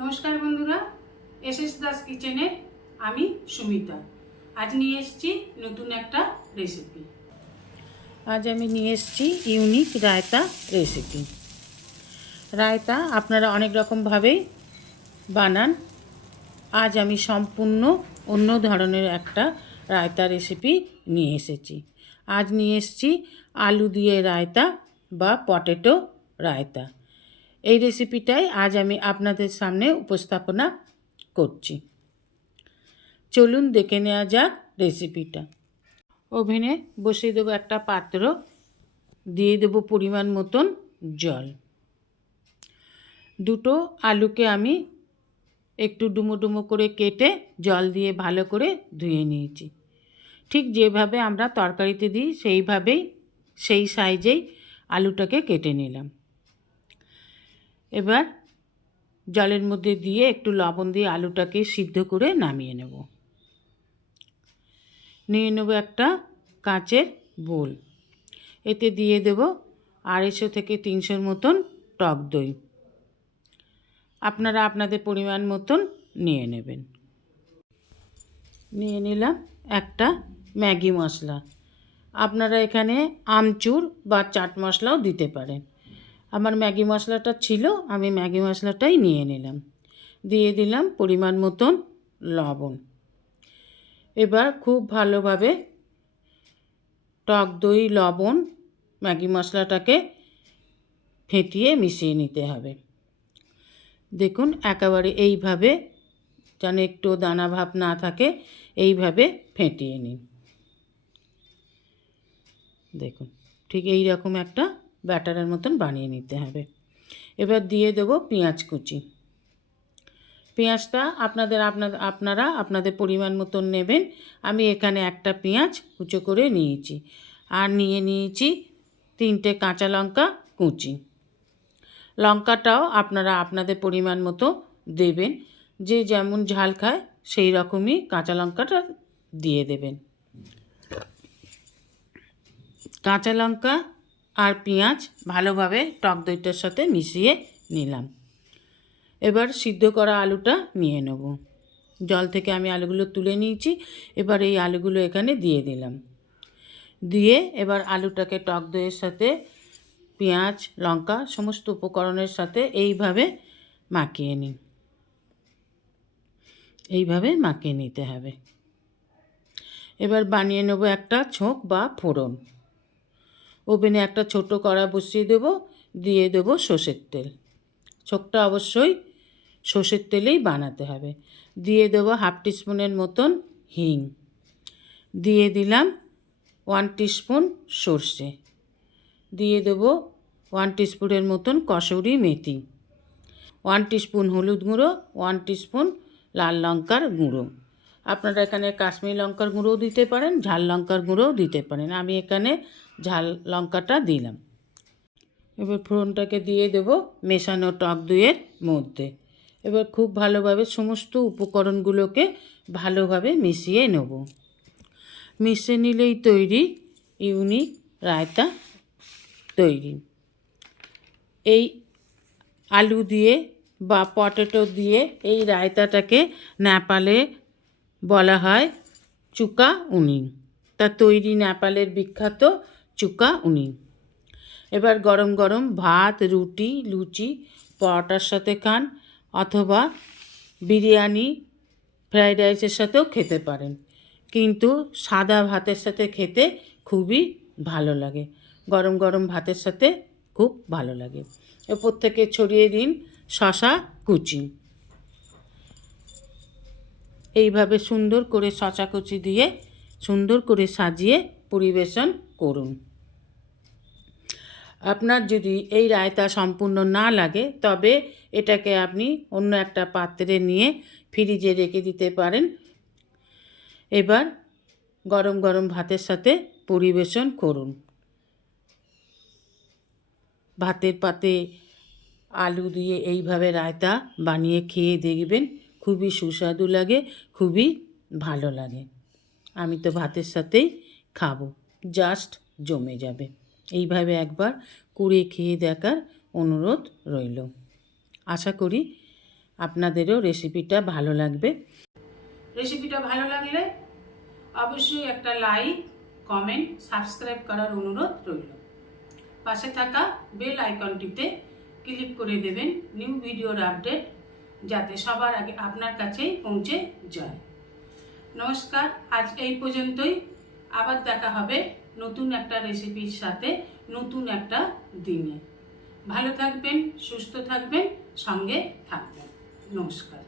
নমস্কার বন্ধুরা S S Das কিচেনে আমি সুমিতা। আজ নিয়ে এসেছি নতুন একটা রেসিপি আজ আমি নিয়ে এসেছি ইউনিক রায়তা রেসিপি রায়তা আপনারা অনেক রকমভাবেই বানান। আজ আমি সম্পূর্ণ অন্য ধরনের একটা রায়তা রেসিপি নিয়ে এসেছি। আজ নিয়ে এসেছি আলু দিয়ে রায়তা বা পটেটো রায়তা। এই রেসিপিটাই আজ আমি আপনাদের সামনে উপস্থাপনা করছি। চলুন দেখে নেওয়া যাক রেসিপিটা ওভেনে বসিয়ে দেবো একটা পাত্র, দিয়ে দেবো পরিমাণ মতন জল। দুটো আলুকে আমি একটু ডুমো ডুমো করে কেটে জল দিয়ে ভালো করে ধুয়ে নিয়েছি। ঠিক যেভাবে আমরা তরকারিতে দিই, সেইভাবেই, সেই সাইজেই আলুটাকে কেটে নিলাম। এবার জলের মধ্যে দিয়ে একটু লবণ দিয়ে আলুটাকে সিদ্ধ করে নামিয়ে নেব। নিয়ে নেব একটা কাঁচের বোল। এতে দিয়ে দেব আড়াইশো থেকে তিনশোর মতন টক দই। আপনারা আপনাদের পরিমাণ মতন নিয়ে নেবেন। নিয়ে নিলাম একটা ম্যাগি মশলা। আপনারা এখানে আমচুর বা চাট মশলাও দিতে পারেন। আমার ম্যাগি মশলাটা ছিল, আমি ম্যাগি মশলাটাই নিয়ে নিলাম। দিয়ে দিলাম পরিমাণ মতন লবণ। এবার খুব ভালোভাবে টক দই, লবণ, ম্যাগি মশলাটাকে ফেটিয়ে মিশিয়ে নিতে হবে। দেখুন, একেবারে এইভাবে যেন একটু দানা ভাব না থাকে, এইভাবে ফেটিয়ে নিন। দেখুন, ঠিক এই রকম একটা ব্যাটারের মতন বানিয়ে নিতে হবে। এবার দিয়ে দেবো পেঁয়াজ কুচি। পেঁয়াজটা আপনাদের আপনাদের আপনারা আপনাদের পরিমাণ মতন নেবেন। আমি এখানে একটা পেঁয়াজ কুচো করে নিয়েছি আর নিয়ে নিয়েছি তিনটে কাঁচা লঙ্কা কুচি। লঙ্কাটাও আপনারা আপনাদের পরিমাণ মতো দেবেন। যে যেমন ঝাল খায় সেই রকমই কাঁচা লঙ্কাটা দিয়ে দেবেন। কাঁচা লঙ্কা আর পেঁয়াজ ভালোভাবে টক দইটার সাথে মিশিয়ে নিলাম। এবার সিদ্ধ করা আলুটা নিয়ে নেব। জল থেকে আমি আলুগুলো তুলে নিয়েছি। এবার এই আলুগুলো এখানে দিয়ে দিলাম। দিয়ে এবার আলুটাকে টক দইয়ের সাথে, পেঁয়াজ, লঙ্কা সমস্ত উপকরণের সাথে এইভাবে মাখিয়ে নিই। এইভাবে মাখিয়ে নিতে হবে। এবার বানিয়ে নেব একটা ছোঁক বা ফোড়ন। ওভেনে একটা ছোট কড়া বসিয়ে দেব, দিয়ে দেবো সর্ষের তেল। ছোকটা অবশ্যই সর্ষের তেলেই বানাতে হবে। দিয়ে দেবো হাফ টিস্পুনের মতন হিং। দিয়ে দিলাম ওয়ান টিস্পুন সর্ষে। দিয়ে দেবো ওয়ান টিস্পুনের মতন কসুরি মেথি। ওয়ান টিস্পুন হলুদ গুঁড়ো, ওয়ান টিস্পুন লাল লঙ্কার গুঁড়ো। আপনারা এখানে কাশ্মীরি লঙ্কার গুঁড়োও দিতে পারেন, ঝাল লঙ্কার গুঁড়োও দিতে পারেন। আমি এখানে ঝাল লঙ্কাটা দিলাম। এবার ফোড়নটাকে দিয়ে দেবো মেশানো টক দইয়ের মধ্যে। এবার খুব ভালোভাবে সমস্ত উপকরণগুলোকে ভালোভাবে মিশিয়ে নেব। মিশিয়ে নিলেই তৈরি ইউনিক রায়তা তৈরি। এই আলু দিয়ে বা পটেটো দিয়ে এই রায়তাটাকে নেপালে বলা হয় চুকা উনি। তা তৈরি নেপালের বিখ্যাত চুকা উনি। এবার গরম গরম ভাত, রুটি, লুচি, পরোটার সাথে খান অথবা বিরিয়ানি, ফ্রাইড রাইসের সাথেও খেতে পারেন। কিন্তু সাদা ভাতের সাথে খেতে খুবই ভালো লাগে। গরম গরম ভাতের সাথে খুব ভালো লাগে। এরপর থেকে ছড়িয়ে দিন শশা কুচি। এইভাবে সুন্দর করে শশা কুচি দিয়ে, সুন্দর করে সাজিয়ে পরিবেশন করুন। আপনার যদি এই রায়তা সম্পূর্ণ না লাগে, তবে এটাকে আপনি অন্য একটা পাত্রে নিয়ে ফ্রিজে রেখে দিতে পারেন। এবার গরম গরম ভাতের সাথে পরিবেশন করুন। ভাতের পাতে আলু দিয়ে এইভাবে রায়তা বানিয়ে খেয়ে দেখবেন খুবই সুস্বাদু লাগে, খুবই ভালো লাগে। আমি তো ভাতের সাথেই খাব জাস্ট জমে যাবে। এইভাবে একবার কুড়ে খেয়ে দেখার অনুরোধ রইল। আশা করি আপনাদেরও রেসিপিটা ভালো লাগবে। রেসিপিটা ভালো লাগলে অবশ্যই একটা লাইক কমেন্ট সাবস্ক্রাইব করার অনুরোধ রইল। পাশে থাকা বেল আইকনটিতে ক্লিক করে দেবেন নিউ ভিডিওর আপডেট যাতে সবার আগে আপনার কাছেই পৌঁছে যায়। নমস্কার, আজ এই পর্যন্তই। আবার দেখা হবে নতুন একটা রেসিপির সাথে, নতুন একটা দিনে। ভালো থাকবেন, সুস্থ থাকবেন, সঙ্গে থাকবেন। নমস্কার।